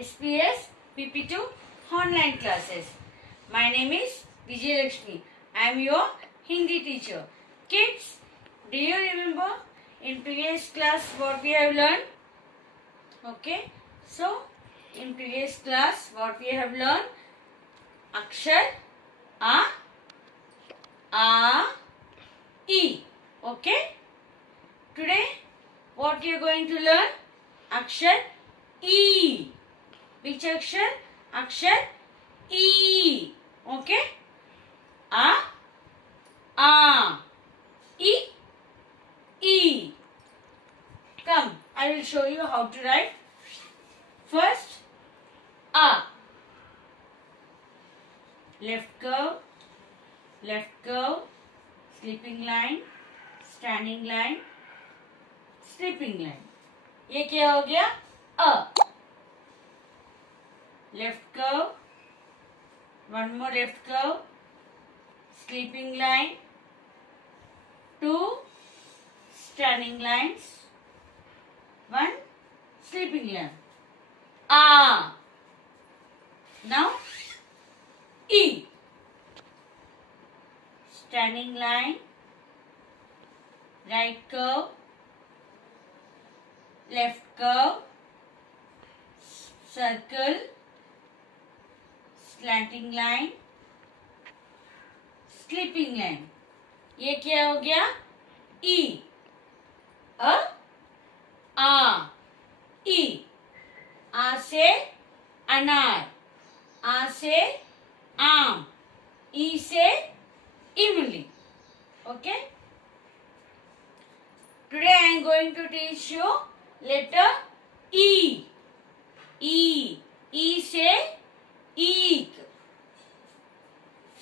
SPS PP2 online classes. My name is Vijay Lakshmi. I am your Hindi teacher. Kids, do you remember in previous class what we have learned? Okay. So, in previous class what we have learned? Akshar A, E. Okay. Today what you are going to learn? Akshar E. Which akshar? Akshar E. Okay. A, E. Come, I will show you how to write. First, A. Left curve, sleeping line, standing line, sleeping line. ये क्या हो गया? A. Left curve, one more left curve, sleeping line, two standing lines, one sleeping line. A. Now E. Standing line, right curve, left curve, circle, slanting line, sleeping line. ये क्या हो गया? E. A. E. आ से अनार, आ से आम, ई से इमली. Okay? Today I am going to teach you letter E. E. E से eek.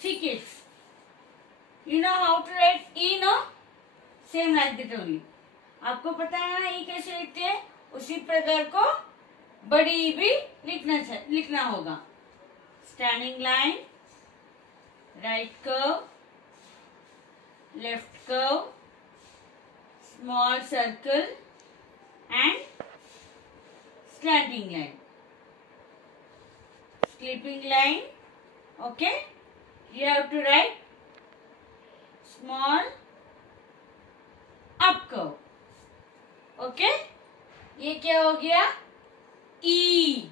See kids, you know how to write E, no? Same like that only. आपको पता है ना E कैसे लिखते हैं? उसी प्रकार को बड़ी E भी लिखना होगा. Standing line, right curve, left curve, small circle and slanting line. Sleeping line. Okay, you have to write small up curve. Okay, ये क्या हो गया? E.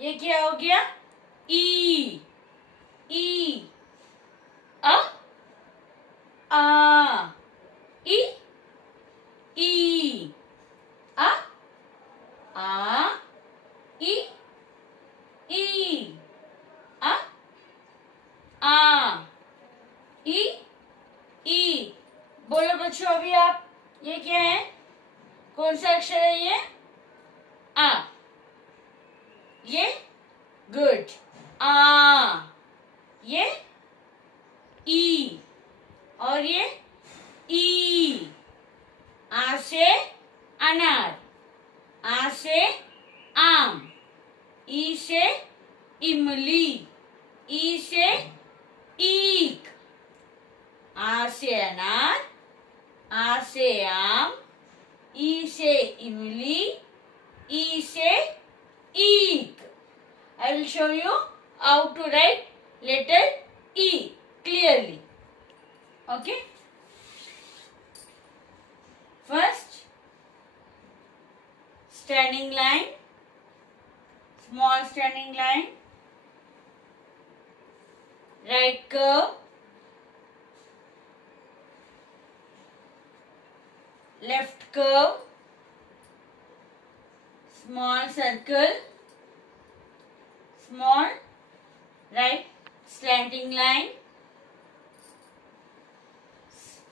ये क्या हो गया? E. E. A. E. E. A. E. E. A. E. E. बोलो बच्चों अभी आप, ये क्या है? कौन सा अक्षर है ये? आ. ये गुड. आ. ये ई. और ये ई. आ से अनार, आ से आम, ई से इमली, ई से ईक. आ से अनार, आ से आम, ई से इमली, ई say ईक. I will show you how to write letter E clearly. Okay. First, standing line, small standing line, right curve, left curve, small circle, small right slanting line,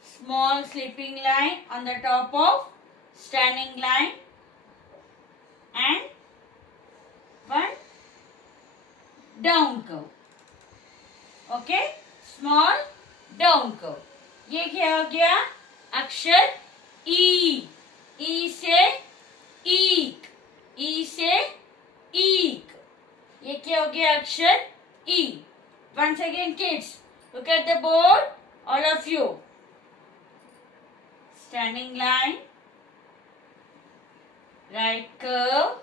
small sleeping line on the top of standing line and one down curve. Okay, small down curve. ये क्या हो गया? अक्षर E. E से ईक, E से ईक. ये क्या हो गया? अक्षर E. Once again kids, look at the board, all of you. Standing line, right curve,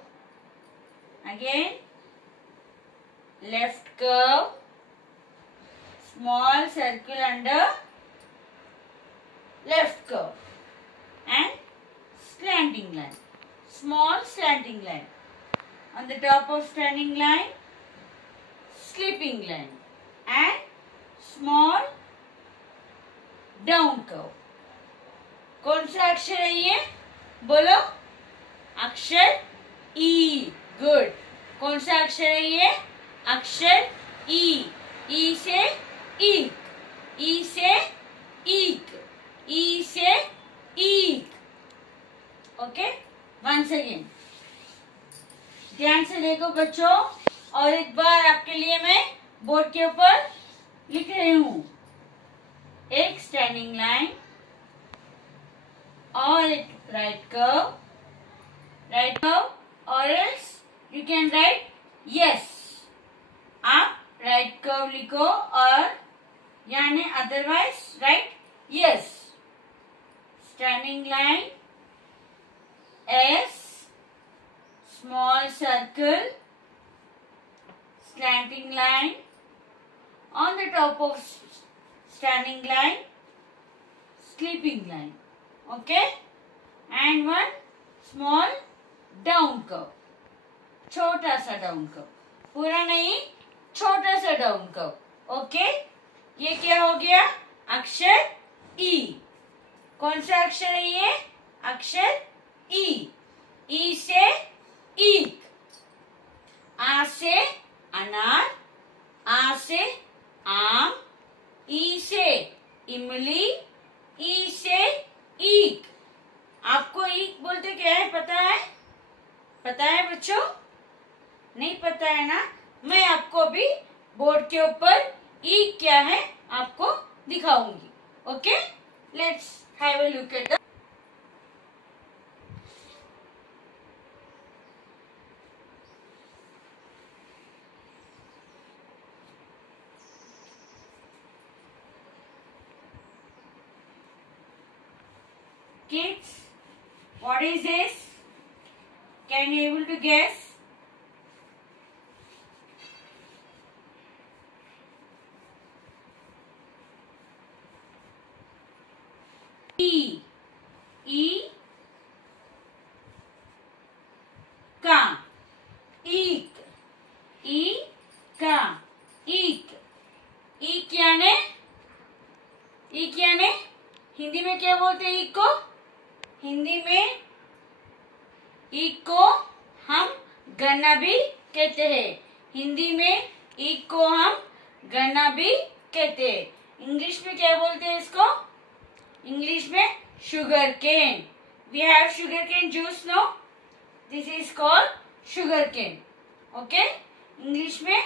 again left curve, small circle under left curve, and slanting line, small slanting line. On the top of slanting line, slipping line, and small down curve. कौन सा अक्षर है ये? बोलो. अक्षर ई. Good. कौन सा अक्षर है ये? अक्षर ई. ई say eek, E say eek, E say ईक. Okay, once again ध्यान से देखो बच्चों, और एक बार आपके लिए मैं बोर्ड के ऊपर लिख रही हूं. एक स्टैंडिंग लाइन और एक राइट कर्व, और else you can write yes. आप राइट कर्व लिखो और यानी otherwise right yes. Standing line, S, small circle, slanting line, on the top of standing line, sleeping line. Okay, and one small down curve, छोटा सा down curve, पूरा नहीं, छोटा सा डाउन कर्व. ओके, ये क्या हो गया? अक्षर ई. कौन सा अक्षर है ये? अक्षर ई. ई से ईक, आ से अनार, आ से आम, ई से इमली, ई से ईक. आपको ईक बोलते क्या है पता है? पता है बच्चों? नहीं पता है ना? मैं आपको अभी बोर्ड के ऊपर ईक क्या है आपको दिखाऊंगी. Okay, let's have a look at the kids. What is this? Can you able to guess? E. E. का. ईक. ई का. ईक. ईक याने? ईक याने हिंदी में क्या बोलते हैं ईक को? हिंदी में ईक को हम गन्ना भी कहते हैं. हिंदी में ईक को हम गन्ना भी कहते हैं. इंग्लिश में क्या बोलते हैं इसको? इंग्लिश में sugar cane. We have sugar cane juice, no? This is called sugar cane. Okay, English में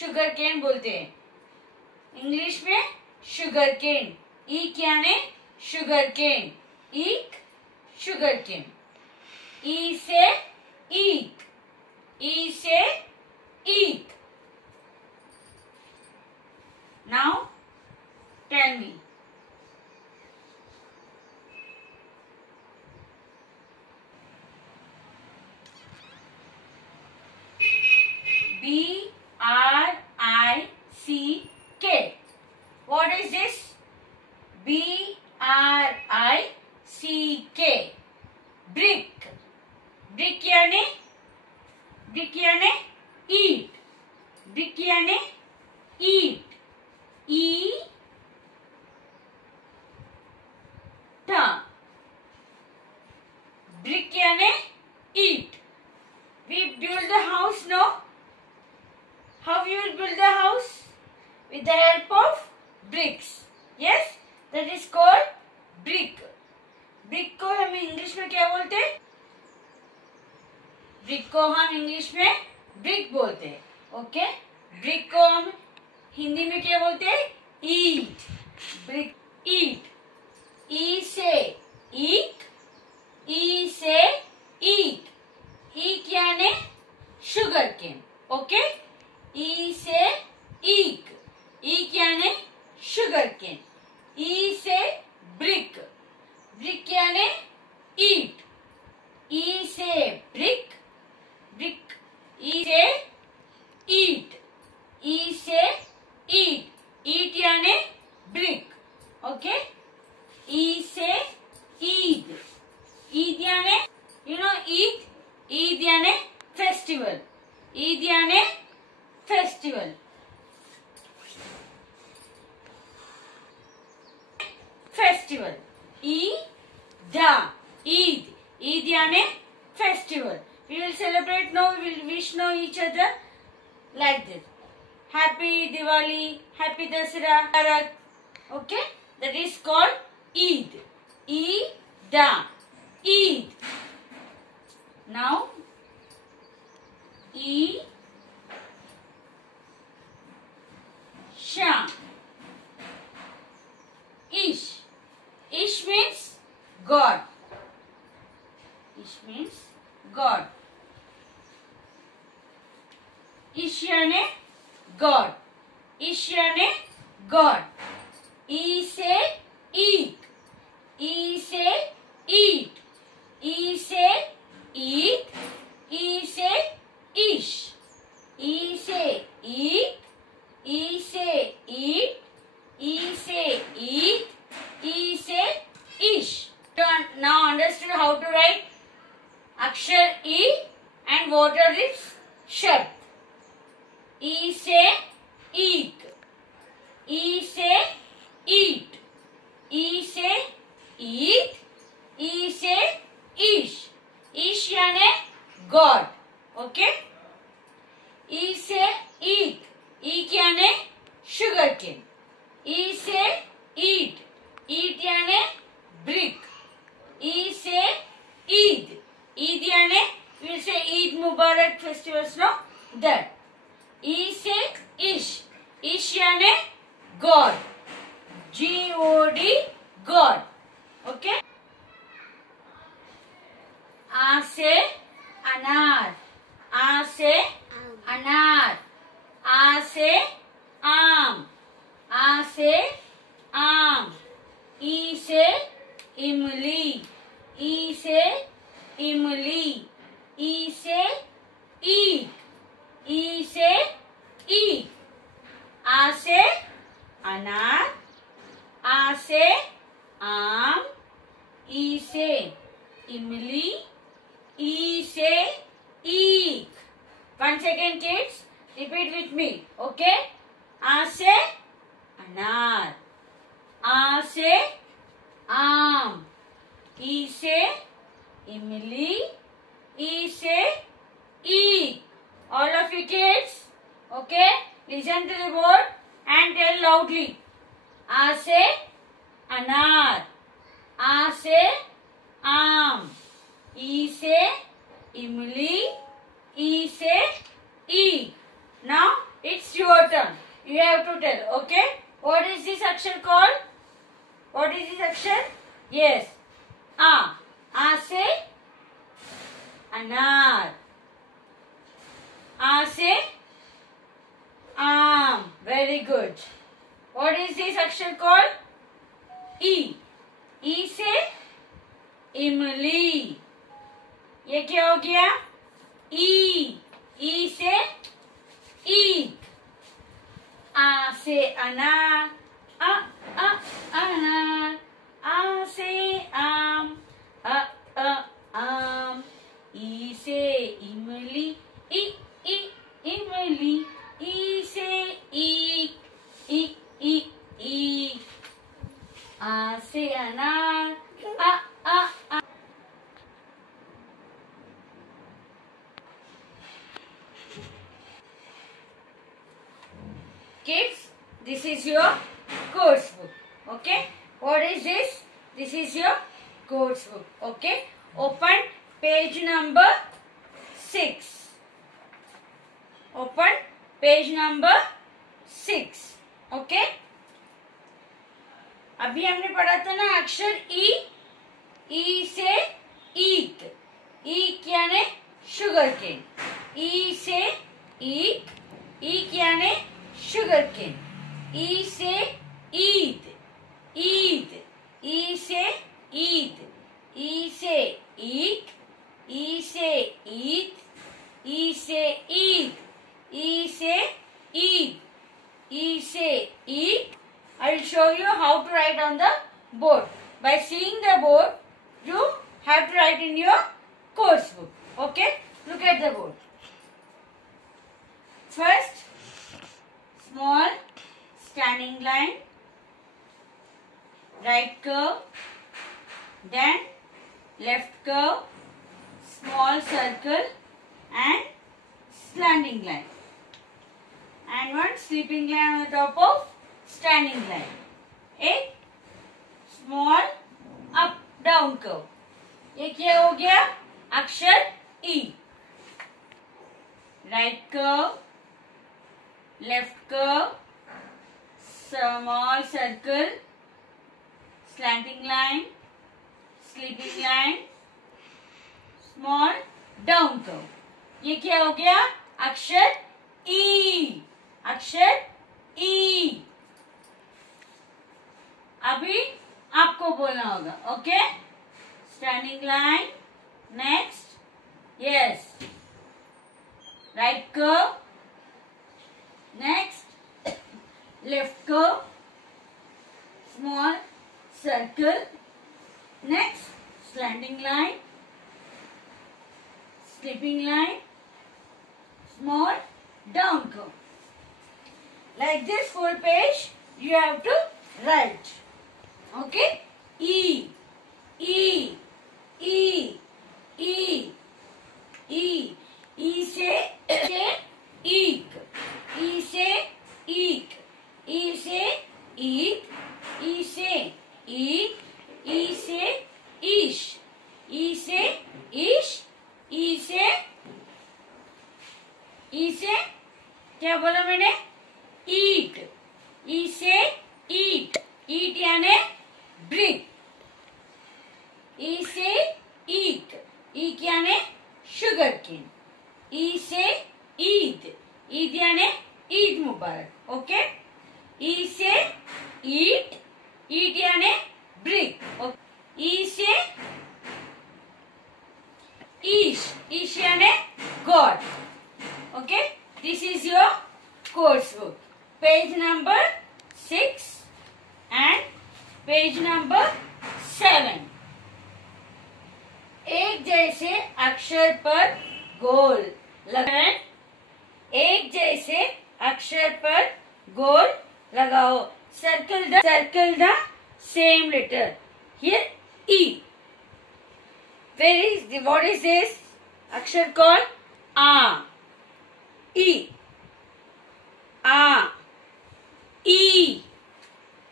शुगर केन बोलते हैं. इंग्लिश में शुगर केन. ईक यानी sugar cane. ईक, sugar cane. E say eek, E say eek. Now tell me, BRICK. What is this? BRICK. Brick. Brick यानी? Brick यानी ईट. Brick यानी ईट. E टा. Brick यानी ईट. We build the house, no? How you will build the house? With the help of bricks. Yes, that is called brick. Brick को हम English में क्या बोलते हैं? Brick को हम इंग्लिश में brick बोलते हैं. ओके, brick को हम हिंदी में क्या बोलते हैं? ईट. Brick, ईट. ई से ईक, ई से ईक. ईक यानी शुगर केन. ओके, ई से ईक. ईक यानी शुगर केन. ई से ब्रिक. ब्रिक यानी ईट. ई से ब्रिक. ब्रिक. ई से ईट. festival. Eid. Eid. Eid याने festival. We will celebrate now, we will wish now each other like this. Happy Diwali, Happy Dasara. Okay? That is called Eid. Eid. Eid. Now, Isha. Ish. Ish means God. Ish means God. Ish याने God. Ish याने God. E से eat. E से eat. E से eat. E से ish. E से eat. E से eat. E से eat. E से ish. Now understood how to write Akshar E and what are its shad. E से eat. E से eat. E से eat. E से ish. Ish याने God. Okay? E से eat. E याने sugar cane. E से eat. Eat याने brick. E से Eid. Eid याने we will say Eid Mubarak festivals, no? That. E से ish. Ish याने God. G-O-D, God. Okay? A से अनार. A से अनार. A से आम. A से आम. E से इमली. E से इमली. E से ईख. E से ईख. आ से अनार. आ से आम. ई से इमली. E से ईख. Once again, kids, repeat with me. Okay? आ से अनार. आ से आम. ई से इमली. E से ईख. All of you kids, okay? Listen to the word and tell loudly. आ से अनार. आ से आम. ई से इमली. E से ईख. Now it's your turn. You have to tell, okay? What is this action called? What is this action? Yes. A. A से अनार. A से आम. Very good. What is this action called? E. E से इमली. ये क्या हो गया? E. E से ईख. आ से अनार. अनार. आ से आम. आम. ई से इमली. इमली. ई से ईख. ई. आ से अनार. आ. Kids, this is your course book. Okay? What is this? This is your course book. Okay? Open page number 6. Open page number 6. Okay? अभी हमने पढ़ा था ना अक्षर ई. ई से ईख. ईख यानी शुगर केन. ई से ईख. ईख यानी शुगर केन. ई से ईद. ईद. ई से ईद. ई से ईख. ई से ईद. ई से ईद. ई से ईद. ई से Eid. I will show you how to write on the board. By seeing the board, you have to write in your course book. Okay? Look at the board. First, small standing line. right curve, then left curve, small circle and slanting line, and one sleeping line on the top of standing line. एक small up down curve. ये क्या हो गया? अक्षर E. Right curve, left curve, small circle, slanting line, sleeping line, small down curve. ये क्या हो गया? अक्षर E. अक्षर E. अभी आपको बोलना होगा. Okay? Standing line. Next. Yes. Right curve. Next. Left curve. Small circle. Next. Slanting line. Sleeping line, small down curve. Like this full page you have to write. Okay? E, E, E, E, E, E से eek, E से eek, E से eek, E से eek, E से ish, E से ish, ई से क्या बोला मैंने? ईट. ई से ईट. ईट यानी ब्रिक. ई से ईट. ईट यानी शुगर केन. ई से ईद. ईद यानी ईद मुबारक. ओके? ई से ईट. ईट यानी ब्रिक. ई से Ish. Ish यानी God. Okay? This is your coursework. Page number 6 and page number 7. एक जैसे अक्षर पर गोल लगाएं. एक जैसे अक्षर पर गोल लगाओ. Circle the same letter. Here E. What is this अक्षर called? A. E. A. E.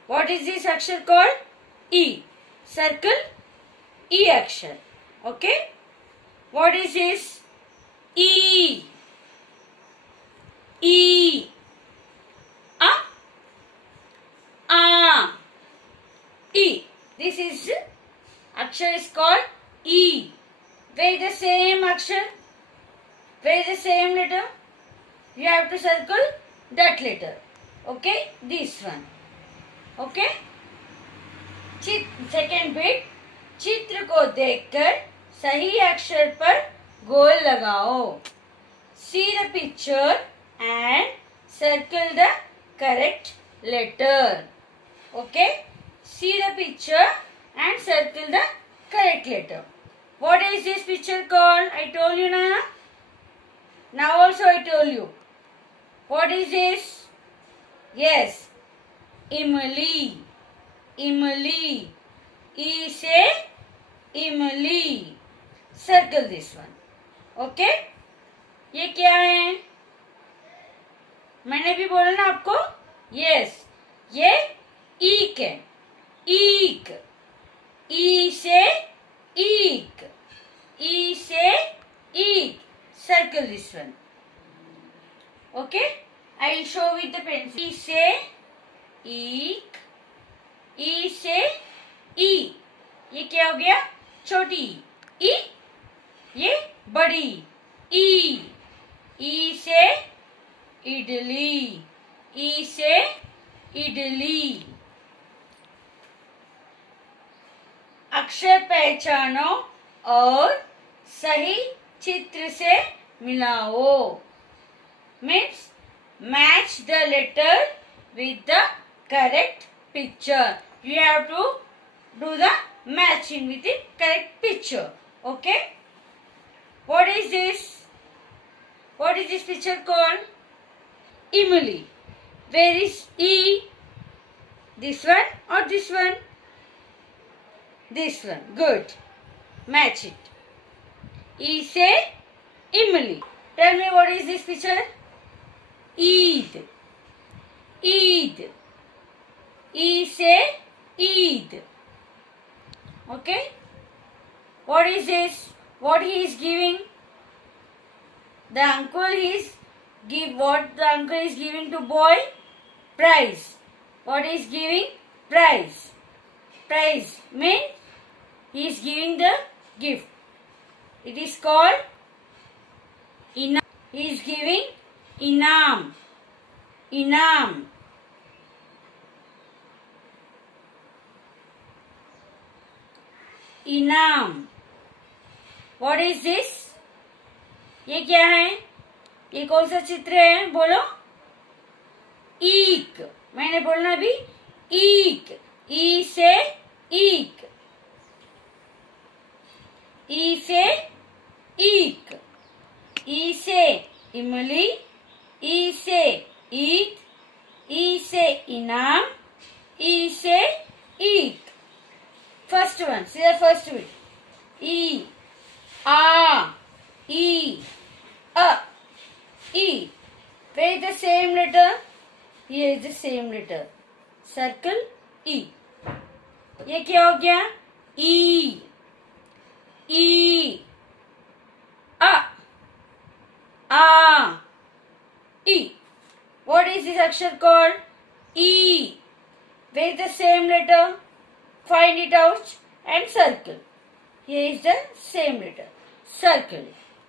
What is this अक्षर called? E. Circle E अक्षर. Okay? What is this? E. E. A. A. E. This is अक्षर is called E. Where is the same अक्षर? Where is the same letter? You have to circle that letter. Okay? This one. Okay? Second bit. चित्र को देखकर सही अक्षर पर गोल लगाओ. See the picture and circle the correct letter. Okay? See the picture and circle the correct letter. What is this picture called? I told you na. Now also I told you. What is this? Yes. Imli. Imli. E से इमली. Circle this one. Okay? ये क्या है? मैंने भी बोला ना आपको? Yes. ये ईक है. ईक. E say eek. E say ईक. Circle this one. Okay? I will show with the pencil. E say eek. E से ई. ये क्या हो गया? छोटी ई. ये बड़ी ई. ई से इडली. ई से इडली. अक्षर पहचानो और सही चित्र से मिलाओ. Means match the letter with the correct picture. You have to do the matching with the correct picture. Okay? What is this? What is this picture called? Imli. Where is E? This one or this one? This one. Good. Match it. E say Imli. Tell me what is this picture? Eid. Eid. E say Eid. Okay. What is this? What he is giving? The uncle is what the uncle is giving to boy? Prize. What is giving? Prize. Prize means he is giving the gift. It is called Inam. He is giving Inam. Inam. Inam. What is this? ये क्या है? ये कौन सा चित्र है? बोलो. ईक. मैंने बोलना भी ईक. E say eek. E say eek. E से इमली. ई से ईद. ई से इनाम. ई say ईक. First one. See the first bit. E. A. E. A. E. Where is the same letter? Here is the same letter. Circle E. ये क्या हो गया? E. E. A. A. E. What is this akshar called? E. Where is the same letter? Find it out and circle. Here is the same letter. Circle.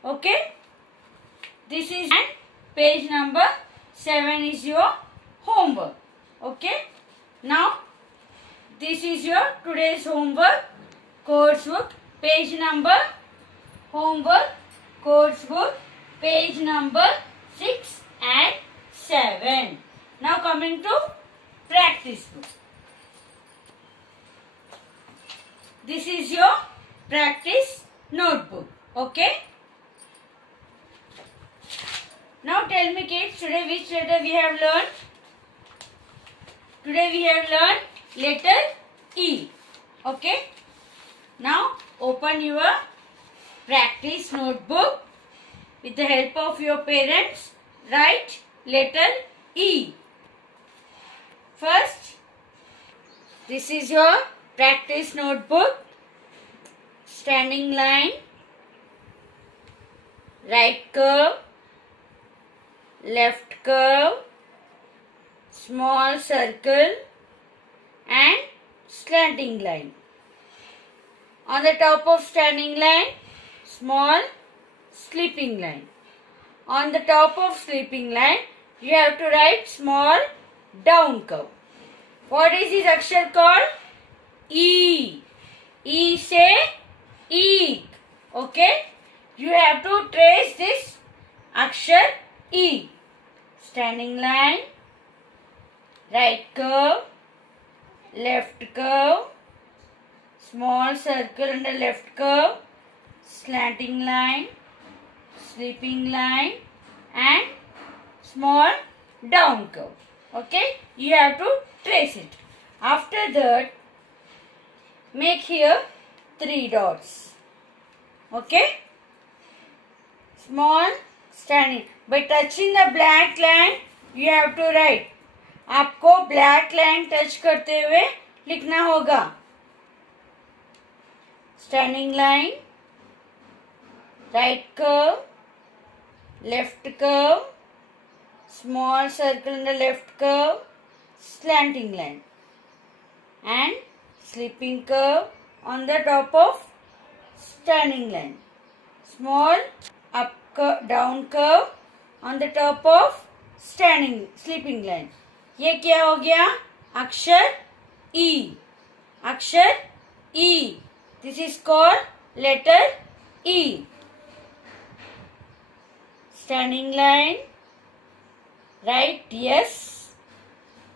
Okay. This is and page number 7 is your homework. Okay. Now this is your today's homework course book page number homework course book page number 6 and 7. Now coming to practice book. This is your practice notebook. Okay. Now tell me kids, today which letter we have learned? Today we have learned letter E. Okay. Now open your practice notebook with the help of your parents. Write letter E. First, this is your practice notebook. Standing line, right curve, left curve, small circle and slanting line. On the top of standing line, small sleeping line. On the top of sleeping line, you have to write small down curve. What is this akshar called? E. E say Eek. Okay. You have to trace this akshar E. Standing line, right curve, left curve, small circle and the left curve, slanting line, sleeping line and small down curve. Okay. You have to trace it. After that, make here 3 dots. Okay. Small standing. By touching the black line, you have to write. आपको black line touch करते हुए लिखना होगा. Standing line, right curve, left curve, small circle in the left curve, slanting line and sleeping curve on the top of standing line. Small up curve, down curve on the top of sleeping line. ये क्या हो गया? अक्षर E. अक्षर E. This is called letter E. Standing line, right yes,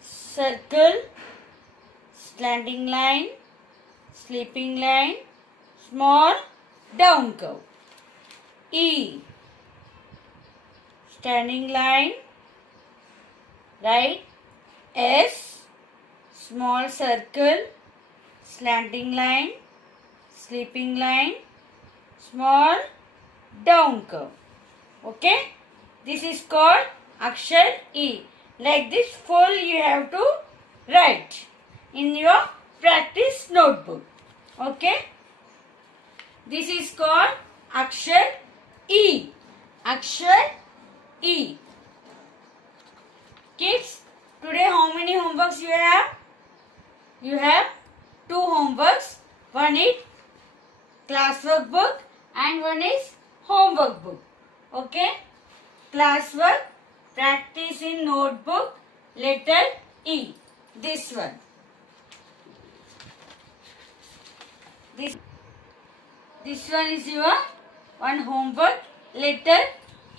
circle, slanting line, sleeping line, small down curve. E. Standing line, right S, small circle, slanting line, sleeping line, small down curve. Okay, this is called Akshar E. Like this full you have to write in your practice notebook. Okay, this is called Akshar E. Akshar E. Kids, today how many homeworks you have? You have 2 homeworks. One is classwork book and one is homework book. Okay? Classwork, practice in notebook, letter E. This one. This one is your one homework, letter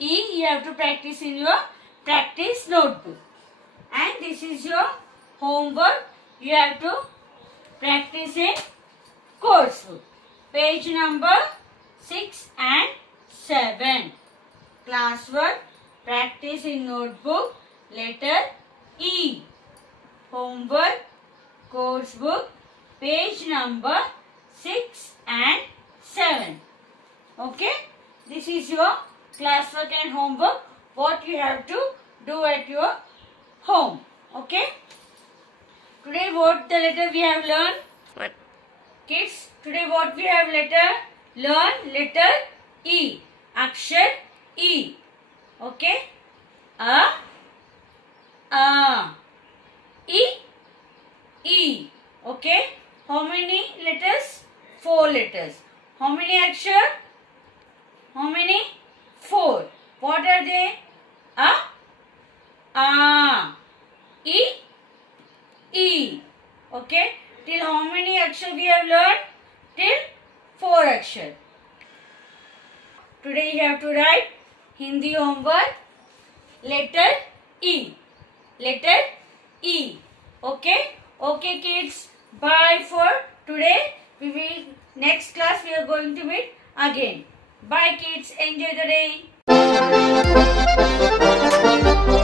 E. You have to practice in your practice notebook. And this is your homework. You have to practice in course book. Page number 6 and 7. Classwork, practice in notebook, letter E. Homework, course book, page number 6 and 7. Okay? This is your classwork and homework. What you have to do at your home. Okay? Today what the letter we have learned? What? Kids, today what we have learned? Letter E. Akshar E. Okay? A. E. Okay? How many letters? 4 letters. How many akshar? How many? 4. What are they? A. E. Okay? Till how many akshar we have learned? Till 4 akshar. Today you have to write Hindi homework, letter E. Letter E. Okay? Okay kids. Bye for today. Next class we are going to meet again. Bye kids. Enjoy the day.